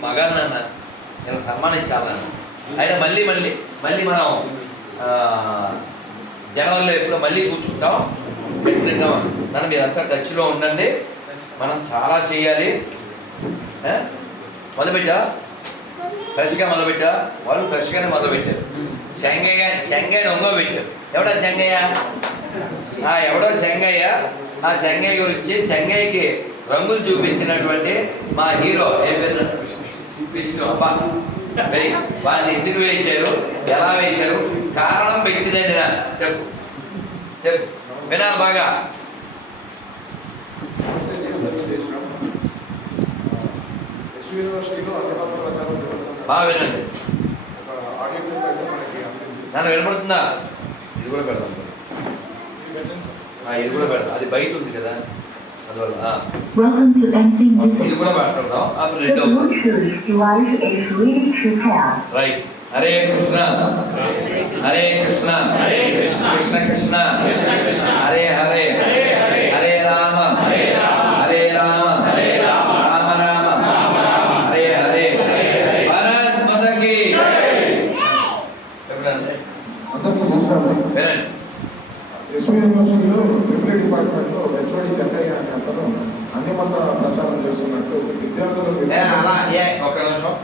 మగాన్న నేను సన్మానించాలని ఆయన మళ్ళీ మళ్ళీ మళ్ళీ మనం ఆ, జనవరిలో ఎప్పుడు మళ్ళీ కూర్చుంటాం. ఖచ్చితంగా నన్ను మీరంతా టచ్లో ఉండండి. మనం చాలా చేయాలి. ఆ? మొదలుపెట్టా? ఫ్రెష్గా మొదలుపెట్టా? వాళ్ళు ఫ్రెష్గానే మొదలుపెట్టారు. చెంగయ్య చెంగయ్యని ఒంగో పెట్టారు. ఎవడా చెంగయ్య? ఆ, ఎవడో చెంగయ్య? ఆ చెంగయ్య గురించి చెంగయ్యకి రంగులు చూపించినటువంటి మా హీరో ఏ పేరు విష్ణు అబ్బా. వెరీ వాడిని ఎందుకు వేశారు? ఎలా వేశారు? కారణం వ్యక్తిదండి చెప్పు. చెప్పు. వినాలి బాగా. యూనివర్సిటీలో బాగా వినండి. నన్ను వినపడుతుందా? ఇది కూడా పెడదాం. ఇది కూడా పెడదాం. అది బయట ఉంది కదా. Welcome to NC ఇది Music. కూడా అప్పుడు రెండో. రైట్ హరే కృష్ణ హరే కృష్ణ కృష్ణ కృష్ణ హరే హరే హరే రామ హరే రామ రామ రామ హరే హరే భారత్ నమస్కారం. వినండి డిపార్ట్మెంట్లో హెచ్ఓడి చెన్నయ్య అనే అతను అన్ని మత ప్రచారం చేస్తున్నట్టు విద్యార్థులకు ఏ, అలా ఏ ఒక్క నిమిషం.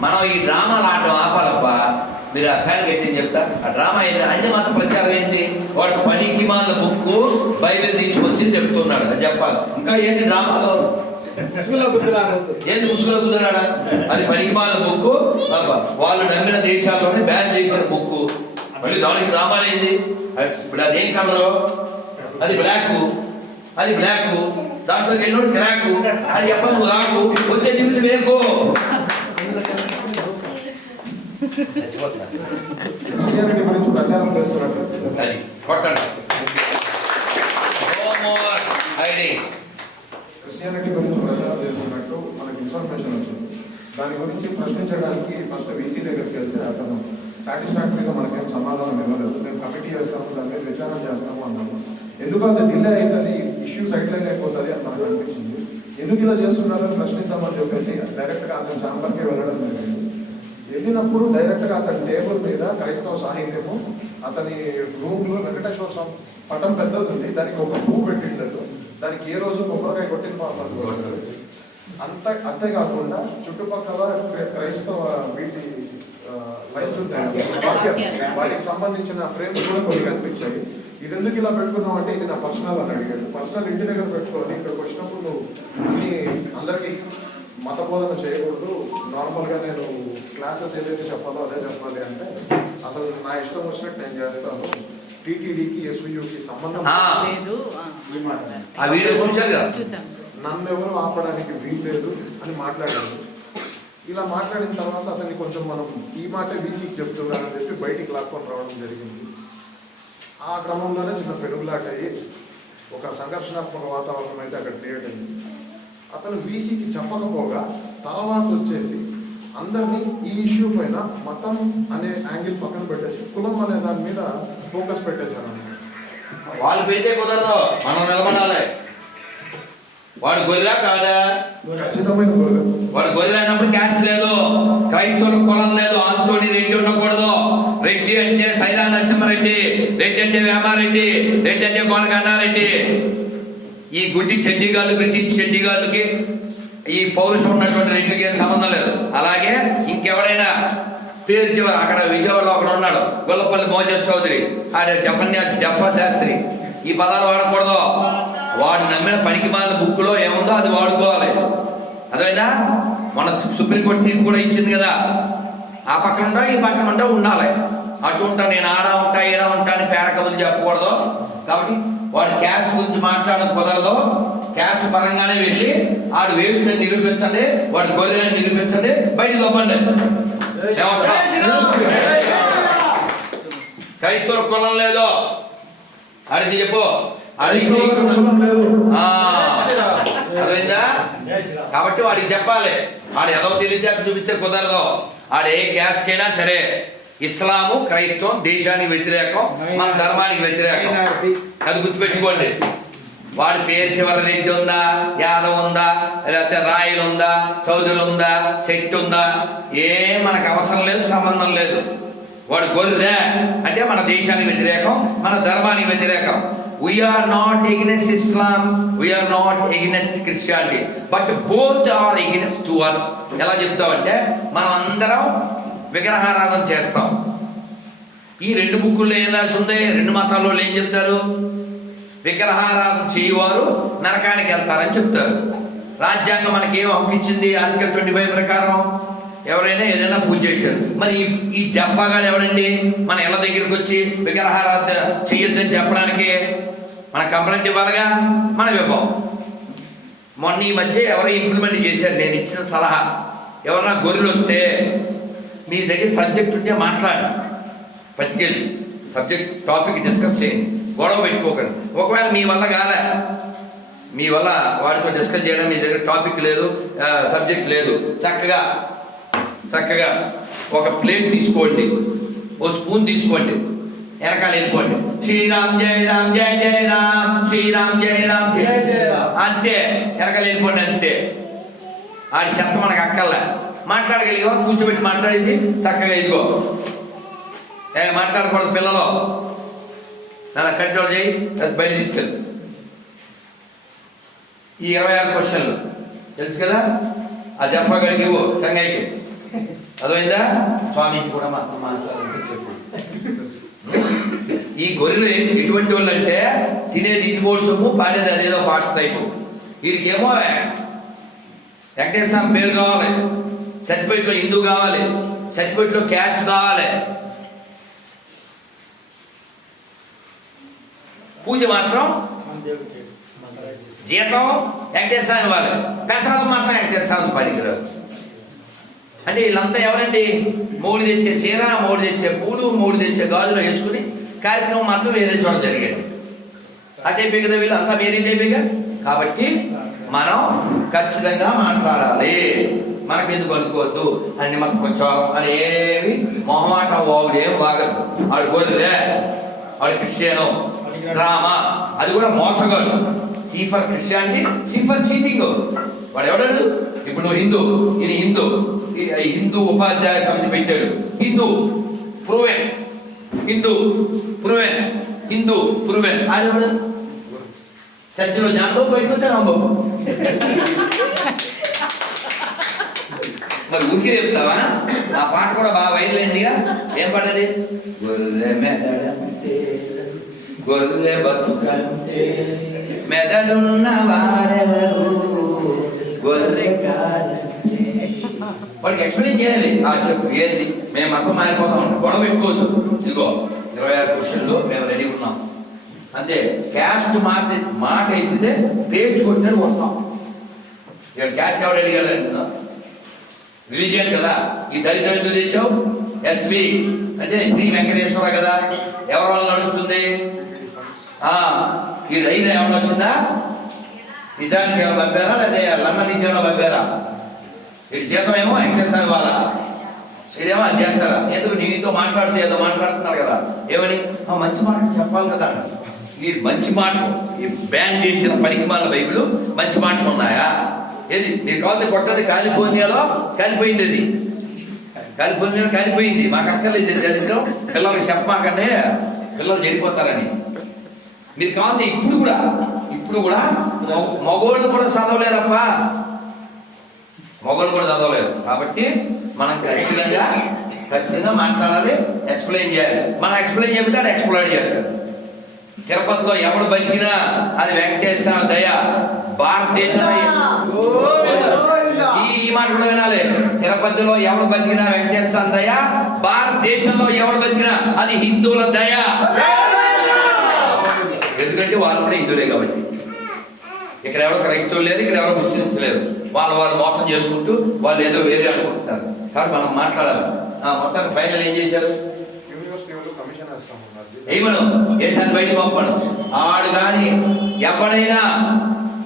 మనం ఈ డ్రామాలు ఆడడం ఆపాలబ్బా మీరు ఆ ఫ్యాన్ పెట్టి చెప్తా ఆ డ్రామా ఏంది? అన్ని మత ప్రచారం ఏంటి? వాడు పనికి మాల బుక్ బైబిల్ తీసుకొచ్చి చెప్తున్నాడు. అది చెప్పాలి. ఇంకా ఏంటి డ్రామాలో? ఏంది ముసుగులో కుదరాడా అది పనికి మాల బుక్ వాళ్ళు నమ్మిన దేశాల్లోనే బ్యాన్ చేసిన బుక్ మళ్ళీ దానికి డ్రామాలు ఏంది? అది- ఇప్పుడు అది ఏం కలరు? అది బ్లాక్. అది బ్లాక్. దాంట్లోకి ఎన్నోడు క్రాక్ అది చెప్ప నువ్వు రాకు. వచ్చే జీవితం వేరుకో అది కొట్టండి hiding. క్రిస్టియానిటీ గురించి ప్రచారం చేస్తున్నట్టు మనకి ఇన్ఫర్మేషన్ వచ్చింది. దాని గురించి ప్రశ్నించడానికి ఫస్ట్ వీసీ దగ్గరికి వెళ్తే అతను సాటిస్ఫాక్టరీగా మనకేం సమాధానం ఇవ్వలేదు. మేము కమిటీ చేస్తాము దాని మీద విచారణ చేస్తాము అన్నాము. ఎందుకు అది డిలే అవుతుంది ఇష్యూ సైడ్ లైన్ అయిపోతుంది అనిపించింది. ఎందుకు ఇలా చేస్తున్నారని ప్రశ్నిద్దామని చెప్పేసి డైరెక్ట్గా అతని చాంబర్కే వెళ్ళడం జరిగింది. వెళ్ళినప్పుడు డైరెక్ట్గా అతని టేబుల్ మీద క్రైస్తవ సాహిత్యము అతని రూమ్లో వెంకటేశ్వర స్వామి పటం పెద్దది ఉంది. దానికి ఒక పువ్వు పెట్టిండదు దానికి ఏ రోజు కొబ్బరికాయ కొట్టిన పాపం అంత అంతేకాకుండా చుట్టుపక్కల క్రైస్తవ వీటి లైన్స్ ఉంటాయి వాటికి సంబంధించిన ఫ్రేమ్స్ కూడా కొన్ని కనిపించాయి. ఇది ఎందుకు ఇలా పెట్టుకున్నావు అంటే ఇది నా పర్సనల్ అని అడిగాడు. పర్సనల్ ఇంటి దగ్గర పెట్టుకొని ఇక్కడికి వచ్చినప్పుడు నువ్వు అన్ని అందరికీ మత బోధన చేయకూడదు. నార్మల్గా నేను క్లాసెస్ ఏదైతే చెప్పాలో అదే చెప్పాలి అంటే అసలు నా ఇష్టం వచ్చినట్టు నేను చేస్తాను. టీటీడీకి ఎస్వియుకి సంబంధం ఆ, లేదు. ఆ. వీడియో చూశారు కదా? చూసాం నన్ను ఎవరు ఆపడానికి వీల్లేదు అని మాట్లాడాడు ఇలా మాట్లాడిన తర్వాత అతన్ని కొంచెం మనం ఈ మాట బీసీకి చెప్తున్నారని చెప్పి బయటికి లాక్కొని రావడం జరిగింది. ఆ క్రమంలోనే చిన్న పెరుగులాట అయ్యి ఒక సంఘర్షణాత్మక వాతావరణం అయితే అక్కడ క్రియేట్ అయింది. అతను వీసీకి చెప్పకపోగా తర్వాత వచ్చేసి అందరినీ ఈ ఇష్యూ పైన మతం అనే యాంగిల్ పక్కన పెట్టేసి కులం అనే దాని మీద ఫోకస్ పెట్టేశాను వాళ్ళు పెడితే కుదరదు మనం నిలబడాలి. వాడు గొర్రెలా కాదా? ఖచ్చితమైన గొర్రె వాడు గొర్రెలు అయినప్పుడు క్యాస్ట్ లేదు. క్రైస్తవుల కులం లేదు. ఆంతోని రెడ్డి ఉండకూడదు. రెడ్డి అంటే సైరా నరసింహారెడ్డి రెడ్డి అంటే వేమారెడ్డి రెడ్డి అంటే గోనగన్నారెడ్డి ఈ గుడ్డి చెడ్డిగాళ్ళు బ్రిటిష్ చెడ్డిగాళ్ళకి ఈ పౌరుషం ఉన్నటువంటి రెడ్డికి ఏం సంబంధం లేదు. అలాగే ఇంకెవడైనా పేరు చివరి అక్కడ విజయవాడలో ఒకడు ఉన్నాడు. గొల్లపల్లి మోజస్ చౌదరి. ఆడ జపన్యాసి జఫా శాస్త్రి ఈ పదాలు వాడకూడదు. వాడు నమ్మిన పనికి మాలిన బుక్లో ఏముందో అది వాడుకోవాలి. అదేనా మన సుప్రీంకోర్టు తీర్పు కూడా ఇచ్చింది కదా. ఆ పక్కన ఉంటా ఈ పక్కన ఉంటా ఉండాలి. అటు ఉంటా నేను ఆడ ఉంటా ఈడ ఉంటా అని పేడ కబుర్లు చెప్పకూడదు. కాబట్టి వాడు క్యాష్ గురించి మాట్లాడడం కుదరదు. క్యాష్ పరంగానే వెళ్ళి ఆడు వేస్ట్ నిరూపించండి వాడు గొర్రె అని నిరూపించండి బయట లోపండి క్రైస్తవ కులం లేదు. అడిగి చెప్పు. అర్థమైందా? కాబట్టి వాడికి చెప్పాలి. వాడు ఏదో తెలివితేట చూపిస్తే కుదరదు. ఆడు ఏ క్యాస్ట్ అయినా సరే. ఇస్లాము క్రైస్తవం దేశానికి వ్యతిరేకం మన ధర్మానికి వ్యతిరేకం. అది గుర్తుపెట్టుకోండి. వాడి పేరు చివరి రెడ్డి ఉందా? యాదవ్ ఉందా? లేకపోతే రాయలు ఉందా? చౌదరులు ఉందా? శెట్టి ఉందా? ఏం మనకు అవసరం లేదు సంబంధం లేదు. వాడు గొర్రె అంటే మన దేశానికి వ్యతిరేకం మన ధర్మానికి వ్యతిరేకం. We are not against Islam we are not against Christianity but both are against to ours ఎలా చెప్తామంటే మనం అందరం విగ్రహారాధన చేస్తాం. ఈ రెండు బుక్కుల్లో ఏం రాసి ఉంది? రెండు మతాల్లో ఏం చెప్తారు? విగ్రహారాధన చేయవారు నరకానికి వెళ్తారని చెప్తారు. రాజ్యాంగం మనకి ఏం హక్కు ఇచ్చింది ఆర్టికల్ ట్వంటీ ఫైవ్ ప్రకారం ఎవరైనా ఏదైనా పూజ చేయొచ్చారు మరి ఈ ఈ ఎవరండి ఎవడండి? మన ఇళ్ళ దగ్గరికి వచ్చి విగ్రహారాధన చేయొద్దని చెప్పడానికి మన కంప్లైంట్ ఇవ్వాలిగా? మన ఇవ్వం మొన్న ఈ మధ్య ఎవరో ఇంప్లిమెంట్ చేశారు నేను ఇచ్చిన సలహా. ఎవరన్నా గొర్రెలు వస్తే మీ దగ్గర సబ్జెక్ట్ ఉంటే మాట్లాడు. పట్టుకెళ్ళి. సబ్జెక్ట్ టాపిక్ డిస్కస్ చేయండి గొడవ పెట్టుకోకండి. ఒకవేళ మీ వల్ల కాలే మీ వల్ల వాటితో డిస్కస్ చేయడం మీ దగ్గర టాపిక్ లేదు సబ్జెక్ట్ లేదు. చక్కగా చక్కగా ఒక ప్లేట్ తీసుకోండి. ఓ స్పూన్ తీసుకోండి. వెనకాల వెళ్ళిపోండి. శ్రీరామ్ జయ రామ్ జయ జయ రామ్ శ్రీరామ్ జయ రామ్ జయ జయ రామ్. అంతే. వెనకాల వెళ్ళిపోండి అంతే. ఆడి చెత్త మనకు అక్కర్లే. మాట్లాడగలిగే కూర్చోబెట్టి మాట్లాడేసి చక్కగా ఇదిగో ఏ మాట్లాడకూడదు పిల్లలు. నన్ను కంట్రోల్ చేయి. అది బయట తీసుకెళ్ళి. ఈ ఇరవై ఆరు క్వశ్చన్లు. తెలుసు కదా? ఆ జఫాగడికి ఇవ్వు. సంగయ్యకి. అదైందా స్వామీజీ కూడా మాత్రం చెప్పు ఈ గొర్రెలు ఎటువంటి వాళ్ళు అంటే తినేది ఇంటి సొమ్ము పాడేది అదేదో పాట టైపు. వీరికేమో వెంకటేశ్వర స్వామి పేరు కావాలి సర్టిఫికెట్లో హిందూ కావాలి సర్టిఫికెట్లో క్యాస్ట్ కావాలి. పూజ మాత్రం జీతం వెంకటేశ్వర స్వామి ఇవ్వాలి ప్రసాదం మాత్రం వెంకటేశ్వర స్వామి పనికిరాదు. అంటే వీళ్ళంతా ఎవరండి? మూడు తెచ్చే చీర మూడు తెచ్చే పూలు మూడు తెచ్చే గాజులు వేసుకుని కార్యక్రమం మాత్రం వేరే చోట జరిగేది. అటైపోయి కదా వీళ్ళు? అంతా వేరే టైపేగా కాబట్టి మనం ఖచ్చితంగా మాట్లాడాలి. మనకి ఎందుకు అనుకోవద్దు అని మాకు కొంచెం అని ఏమి మొహమాట వాగుడు ఏం వాగదు. వాడు గోదులే వాడు క్రిస్టియను డ్రామా అది కూడా మోసగాడు. Cheaper Christianity cheaper cheating. వాడు ఎవడాడు? ఇప్పుడు నువ్వు హిందూ ఇది హిందూ. ఈ హిందూ ఉపాధ్యాయ సమితి పెట్టాడు. Hindu proven Hindu proven Hindu proven ఆడెవడు చర్చిలో జాన్లో బయటకు వచ్చా రాంబాబు మరి ఊరికే చెప్తావా ఆ పాట కూడా బాగా వైరల్ అయిందిగా ఏం పాట అది గొర్రె మెదడంతే గొర్రె బతుకంతే మెదడున్న వారెవరు గొర్రె కాదంతే వాడికి ఎక్స్ప్లెయిన్ చేయాలి ఆ చెప్పు ఏంది మేము మతం మారిపోతాం ఉంటాం. గొడవ పెట్టుకోవద్దు ఇదిగో ఇరవై ఆరు క్వశ్చన్లు మేము రెడీ ఉన్నాం. అంతే. క్యాస్ట్ మాట మాట ఎత్తితే పేస్ట్ కొట్టినట్టు వస్తాం ఇక్కడ క్యాస్ట్ ఎవరు అడిగారు రిలీజియన్ కదా? ఈ దళితులు ఎందుకు తెచ్చావు? ఎస్వి అంటే శ్రీ వెంకటేశ్వర కదా? ఎవరి వల్ల నడుస్తుంది? ఈ రైలు ఏమైనా వచ్చిందా? నిజానికి ఏమైనా పంపారా? లేదా లమ్మ నిజంలో పంపారా? ఇటు జీతం ఏమో వెంకటేశ్వర వాళ్ళ. ఇదేమో అది చేస్తారా ఎందుకు నీతో మాట్లాడుతూ ఏదో మాట్లాడుతున్నారు కదా. ఏమని? "ఆ, మంచి మాటలు చెప్పాలి కదా ఈ మంచి మాటలు ఈ బ్యాన్ చేసిన పనికి మాల బైబిల్ మంచి మాటలు ఉన్నాయా? ఏది? మీరు కావాలి కొట్టండి కాలిఫోర్నియాలో? కాలిపోయింది అది. కాలిఫోర్నియాలో కాలిపోయింది. మాకు అక్కర్లేదు జరిగిన పిల్లలకి చెప్పమాకనే పిల్లలు చెడిపోతారని. మీరు కావాలి ఇప్పుడు కూడా ఇప్పుడు కూడా మగ- మగోళ్ళు కూడా చదవలేరప్పా. మొగలు కూడా చదవలేదు కాబట్టి మనం ఖచ్చితంగా ఖచ్చితంగా మాట్లాడాలి ఎక్స్ప్లెయిన్ చేయాలి. మనం ఎక్స్ప్లెయిన్ చెబితే అది ఎక్స్ప్లెయిన్ చేస్తారు తిరుపతిలో ఎవడు బతికినా అది వెంకటేశ్వర దయ. భారతదేశంలో ఈ ఈ మాట కూడా వినాలి. తిరుపతిలో ఎవడు బతికినా వెంకటేశ్వర దయ. భారతదేశంలో ఎవడు బతికినా అది హిందువుల దయ. ఎందుకంటే వాళ్ళు కూడా హిందువులే కాబట్టి. ఇక్కడ ఎవరో క్రైస్తవులు లేరు ఇక్కడ ఎవరో ముస్లిమ్స్ లేరు. వాళ్ళు వాళ్ళు మోసం చేసుకుంటూ వాళ్ళు ఏదో వేరే అనుకుంటున్నారు. కాబట్టి మనం మాట్లాడాలి. ఆ, మొత్తానికి ఫైనల్ ఏం చేశారు? ఏమను? దేశాన్ని బయట పంపను ఆడు కానీ ఎవడైనా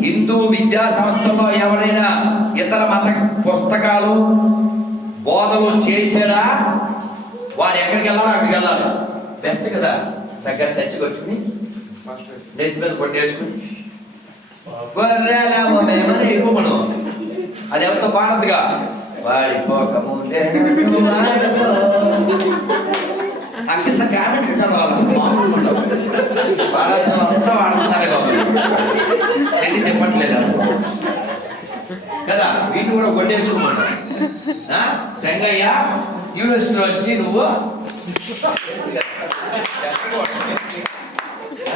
హిందూ విద్యా సంస్థలో ఎవడైనా ఇతర మత పుస్తకాలు బోధలు చేశాడా? వాడు ఎక్కడికి వెళ్ళాలో? అక్కడికి వెళ్ళాలి. బెస్ట్ కదా. చక్కగా చచ్చి కొట్టుకుని నెత్తి మీద కొట్టేసుకుని వర్రాల ఎక్కువ మనం. అది ఎవరితో పాడదుగా వాడిపోక ముందే ఆ కింద కామెంట్ చదవాలి అసలు మామూలుగా. ఉండవు వాడాల్సిన అంతా వాడుతున్నారు బాబు. చెప్పట్లేదు అసలు. కదా వీటిని కూడా కొట్టేసుకున్నాడు చెంగయ్య యూనివర్సిటీలో వచ్చి నువ్వు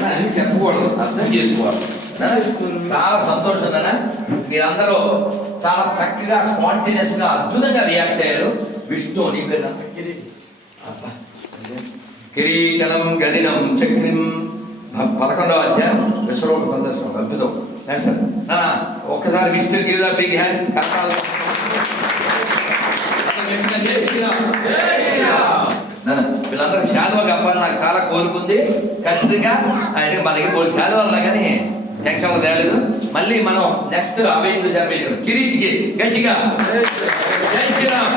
తెలుసు చెప్పకూడదు. అర్థం చేసుకోవాలి. చాలా సంతోషం నాన్న. మీరందరూ చాలా చక్కగా స్పాంటేనియస్గా అద్భుతంగా రియాక్ట్ అయ్యారు. విష్ణు నీ పేరు అబ్బా. కిరీటం గదినం చక్రిం. పదకొండవ అధ్యాయం విశ్వరూప సందర్శనం. అద్భుతం. నెక్స్ట్ నాన్న ఒక్కసారి విష్ణు గిరిదా బిగ్ హ్యాండ్ వీళ్ళందరూ శాలువ కప్పాలని నాకు చాలా కోరుకుంది ఖచ్చితంగా ఆయన మన దగ్గర కొన్ని శాలువ ఉన్నా కానీ టెన్షన్ తేలేదు మళ్ళీ మనం నెక్స్ట్ అభయంగా జరిపేసాం కిరీటికి గట్టిగా జై శ్రీరామ్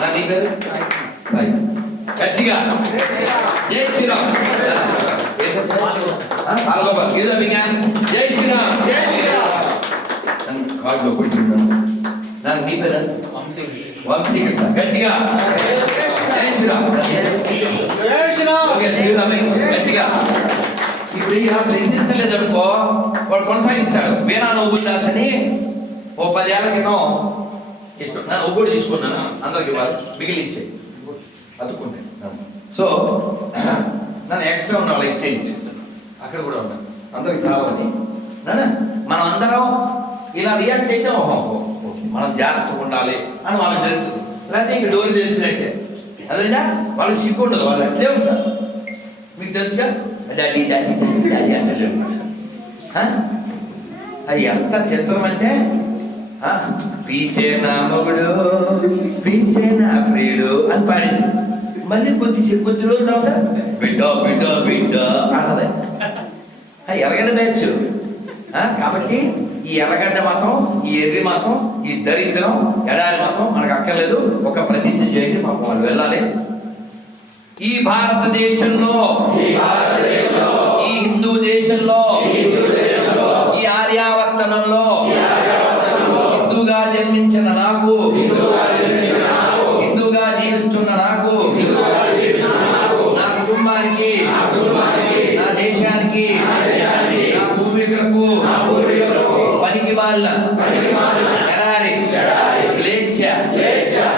నా నీ పేరు సాయి. గట్టిగా జై శ్రీరామ్ ఆ, పాల్గొప్ప ఏదో బిగా జై శ్రీరామ్ జై శ్రీరామ్ నన్ను కాళ్ళలో కొట్టింటాను నాకు నీ పేరు వంశీకృష్ణ సార్ గట్టిగా జై శ్రీరామ్ ఓకే, శ్రీరామ్ గట్టిగా ఇప్పుడు ప్రశ్నించలేదు అనుకో వాడు కొనసాగిస్తాడు. వీణా నవ్వులు దాసని ఓ పదేళ్ళ క్రితం ఇష్టం. నా ఒక్కడు తీసుకున్నాను అందరికి ఇవ్వాలి. మిగిలించే. అతుక్కుంటాను సో నన్ను ఎక్స్ట్రా ఉన్న వాళ్ళు ఎక్స్చేంజ్ చేస్తాను అక్కడ కూడా ఉన్నాను అందరికి చాలని నాన్న మనం అందరం ఇలా రియాక్ట్ అయితే ఓహో ఓకే మనం జాగ్రత్తగా ఉండాలి అని వాళ్ళకి జరుగుతుంది. లేకపోతే ఇంక డోర్ తెలిసినట్టే. అదేనా వాళ్ళకి సిగ్గు ఉండదు. వాళ్ళు అట్లే ఉంటారు. మీకు తెలుసుగా? డాడీ డాడీ డాడీ డాడీ అది ఎంత చిత్రం అంటే పీసే నా పీసే నా ప్రియుడు అని పాడింది. మళ్ళీ కొద్ది కొద్ది రోజులు తర్వాత బిడ్డ బిడ్డ బిడ్డ అంటది. ఆ ఎరగడ్డ బ్యాచ్ కాబట్టి ఈ ఎర్రగడ్డ మాత్రం ఈ ఎర్రి మాత్రం ఈ దరిద్రం ఎడారి మాత్రం మనకు అక్కర్లేదు. ఒక ప్రతిజ్ఞ చేయండి మాకు వాళ్ళు వెళ్ళాలి. ఈ భారతదేశంలో ఈ హిందూ దేశంలో ఈ ఆర్యావర్తనంలో హిందూగా జన్మించిన నాకు హిందూగా జీవిస్తున్న నాకు నా కుటుంబానికి నా దేశానికి నా పూర్వీకులకు పనికి వాళ్ళ ఎడారి మ్లేచ్ఛ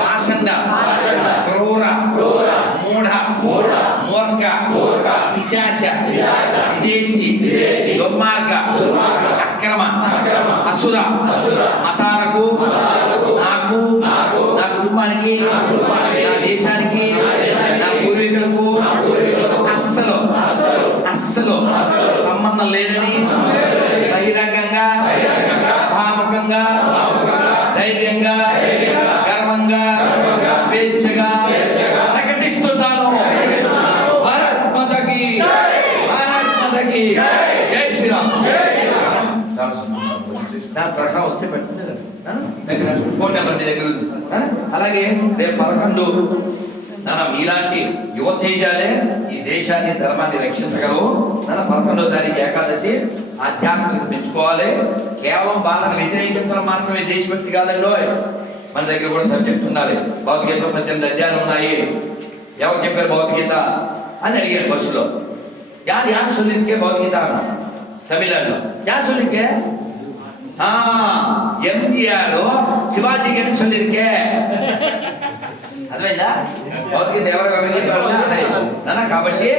పాషండ క్రూర మూఢ మూర్ఖ పిశాచ విదేశీ దుర్మార్గ అక్రమ అసుర మతాలకు నాకు నా కుటుంబానికి నా దేశానికి నా పూర్వీకులకు అస్సలు అస్సలు సంబంధం లేదని బహిరంగంగా సభాముఖంగా ధైర్యంగా గర్వంగా స్వేచ్ఛగా ప్రకటిస్తున్నాను భారత్ మాతకి భారత్ మాతకి జై శ్రీరామ్ నా ప్రసాదం వస్తే పెట్టండి దగ్గర ఫోన్ నెంబర్ మీ దగ్గర ఉంది. అలాగే రేపు పదకొండు నాన్న మీలాంటి యువతేజాలే ఈ దేశాన్ని ధర్మాన్ని రక్షించగలవు. నన్న పదకొండో తారీఖు ఏకాదశి ఆధ్యాత్మికత పెంచుకోవాలి. కేవలం వాళ్ళని వ్యతిరేకించడం మాత్రమే దేశభక్తి కాదండో మన దగ్గర కూడా సబ్జెక్ట్ ఉండాలి. భౌతికీత పద్దెనిమిది అధ్యాయాలు ఉన్నాయి. ఎవరు చెప్పారు భౌతికీత? అని అడిగాడు బస్సులో. యాన్ యాన్ సొల్లికే భౌతికీత అన్న తమిళనాడులో. యాన్ సొల్లికే ఆ ఎంజిఆర్ శివాజీ గని சொல்லிருக்கே అర్థమైందా భగవద్గీత ఎవరు ఎవరు చెప్పారు అదే. నాన్న కాబట్టి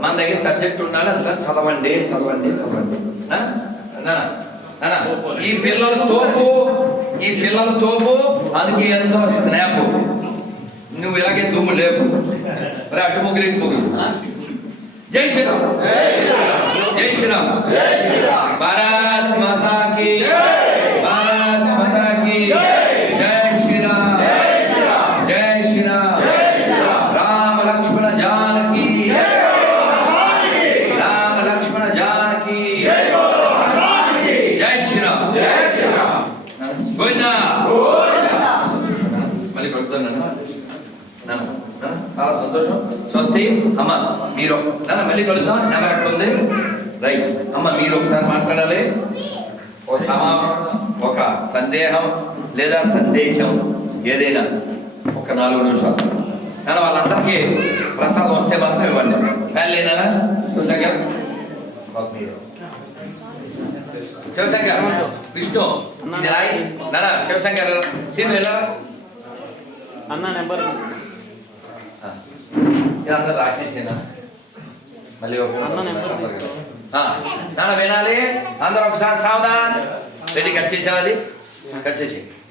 మన దగ్గర సబ్జెక్ట్ ఉండాలి అంతా చదవండి చదవండి చదవండి నాన్న, నాన్న, నాన్న, ఈ పిల్లల తోపు ఈ పిల్లల తోపు అందుకే ఎంతో స్నాప్ నువ్వు ఇలాగే దుమ్ము లేవు మరి అటు ముగ్గురు ఇటు ముగ్గురు జై శ్రీరామ్ జై శ్రీరామ్ భారత్ మాతా కి భారత్ మాతా కి జై శ్రీరామ్ జై శ్రీరామ్ రామ లక్ష్మణ జానకి రామ లక్ష్మణ జానకి జై శ్రీరామ్ గోవిందా మళ్ళీ కొడుతున్నాను నాన్న, నాన్న, చాలా సంతోషం స్వస్తి అమ్మ మీరు నాన్న మళ్ళీ కలుద్దాం నెంబర్ ఎక్కడ ఉంది రైట్ అమ్మ మీరు ఒకసారి మాట్లాడాలి ఒక సమా ఒక సందేహం లేదా సందేశం ఏదైనా ఒక నాలుగు నిమిషాలు. కానీ వాళ్ళందరికీ ప్రసాదం వస్తే మాత్రం ఇవ్వండి. ఫ్యాన్ లేనా శివశంకర్? శివశంకర్ విష్ణు నానా శివశంకర్ సీన్ ఎలా? అన్న నెంబర్ ఇదంతా రాసేసేనా? మళ్ళీ ఒక అన్న నెంబర్ నాన్న వినాలి. అందరూ ఒకసారి సావధాన్. రెడ్డి కట్ చేసావు అది కట్ చేసి